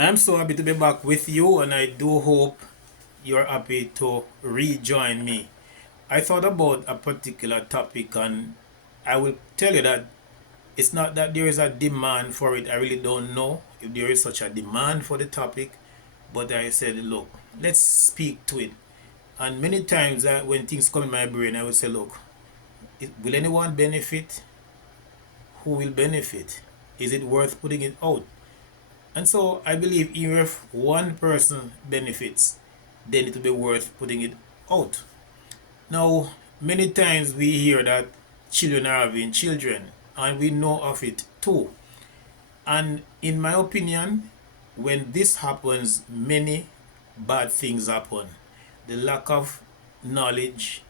I'm so happy to be back with you, and I do hope you're happy to rejoin me. I thought about a particular topic, and I will tell you that it's not that there is a demand for it. I really don't know if there is such a demand for the topic, but I said, look, let's speak to it. And many times when things come in my brain, I would say, look, will anyone benefit? Who will benefit? Is it worth putting it out? And so I believe even if one person benefits, then it will be worth putting it out. Now, many times we hear that children are having children, and we know of it too. And in my opinion, when this happens, many bad things happen. The lack of knowledge,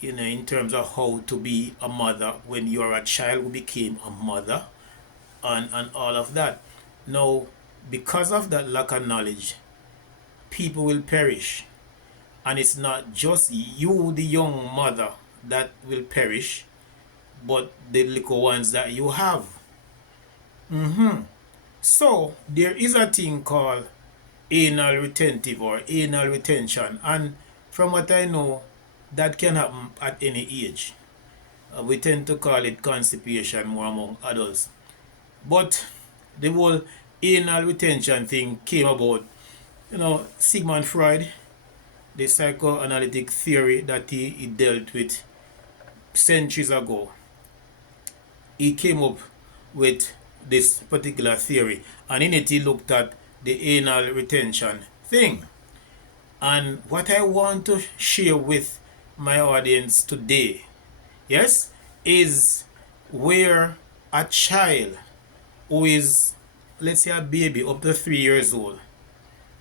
in terms of how to be a mother when you're a child who became a mother, and all of that. Now, because of that lack of knowledge, people will perish. And it's not just you, the young mother, that will perish, but the little ones that you have. So, there is a thing called anal retentive or anal retention. And from what I know, that can happen at any age. We tend to call it constipation more among adults. But the whole anal retention thing came about, Sigmund Freud, the psychoanalytic theory that he dealt with centuries ago. He came up with this particular theory, and in it he looked at the anal retention thing. And what I want to share with my audience today, yes, is where a child who is, let's say, a baby up to 3 years old,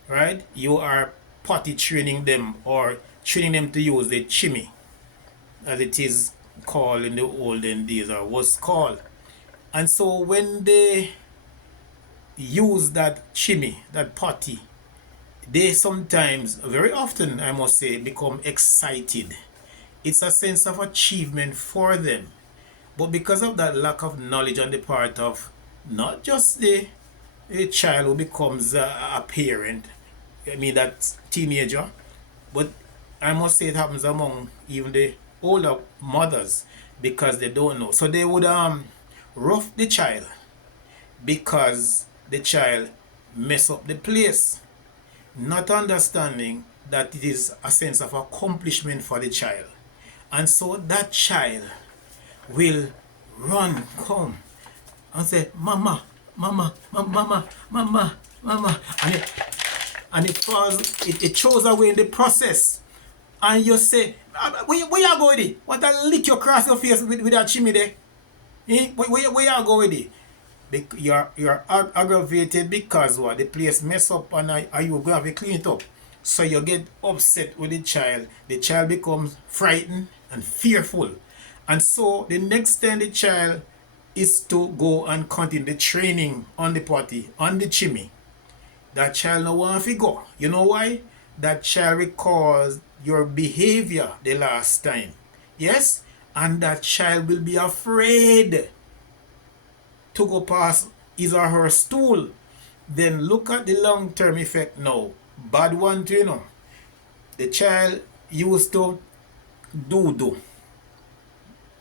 right? You are potty training them or training them to use the chimney, as it is called in the olden days, or was called. And so when they use that chimney, that potty, they sometimes, very often, I must say, become excited. It's a sense of achievement for them. But because of that lack of knowledge on the part of not just the child who becomes a parent, I mean that teenager, but I must say it happens among even the older mothers because they don't know. So they would rough the child because the child mess up the place, not understanding that it is a sense of accomplishment for the child. And so that child will run, come, and say, Mama, Mama, Mama, Mama, Mama. And it falls, it throws away in the process. And you say, where you go with it? What a lick you cross your face with that chimney there? Where you go with it? You're aggravated because what? The place mess up and are you going to have to clean it up? So you get upset with the child. The child becomes frightened and fearful. And so the next time the child is to go and continue the training on the potty, on the chimney, that child no want to go. You know why? That child recalls your behavior the last time. Yes? And that child will be afraid to go past his or her stool. Then look at the long-term effect now. Bad one too, The child used to do.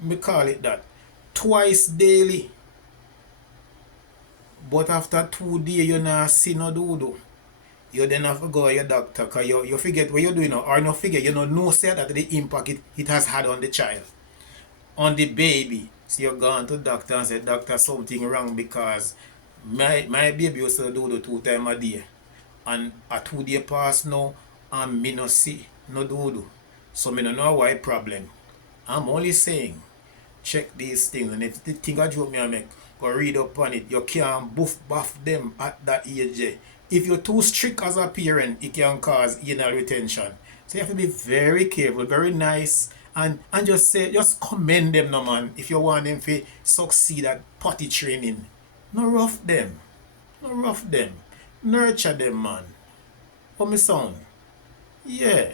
We call it that. Twice daily. But after 2 days, you not see no do. You then have to go to your doctor because you forget what you're doing or you forget, you know say that the impact it has had on the child, on the baby. So you're going to the doctor and say, doctor, something wrong because my baby used to do 2 times a day. And a 2 day pass now and me no see no do. So me no know why problem. I'm only saying check these things, and if the thing I joke me I make, go read up on it. You can't buff them at that age. If you're too strict as a parent, it can cause anal retention. So you have to be very careful, very nice, and just commend them, no man. If you want them to succeed at potty training, no rough them, nurture them, man. How me sound? Yeah.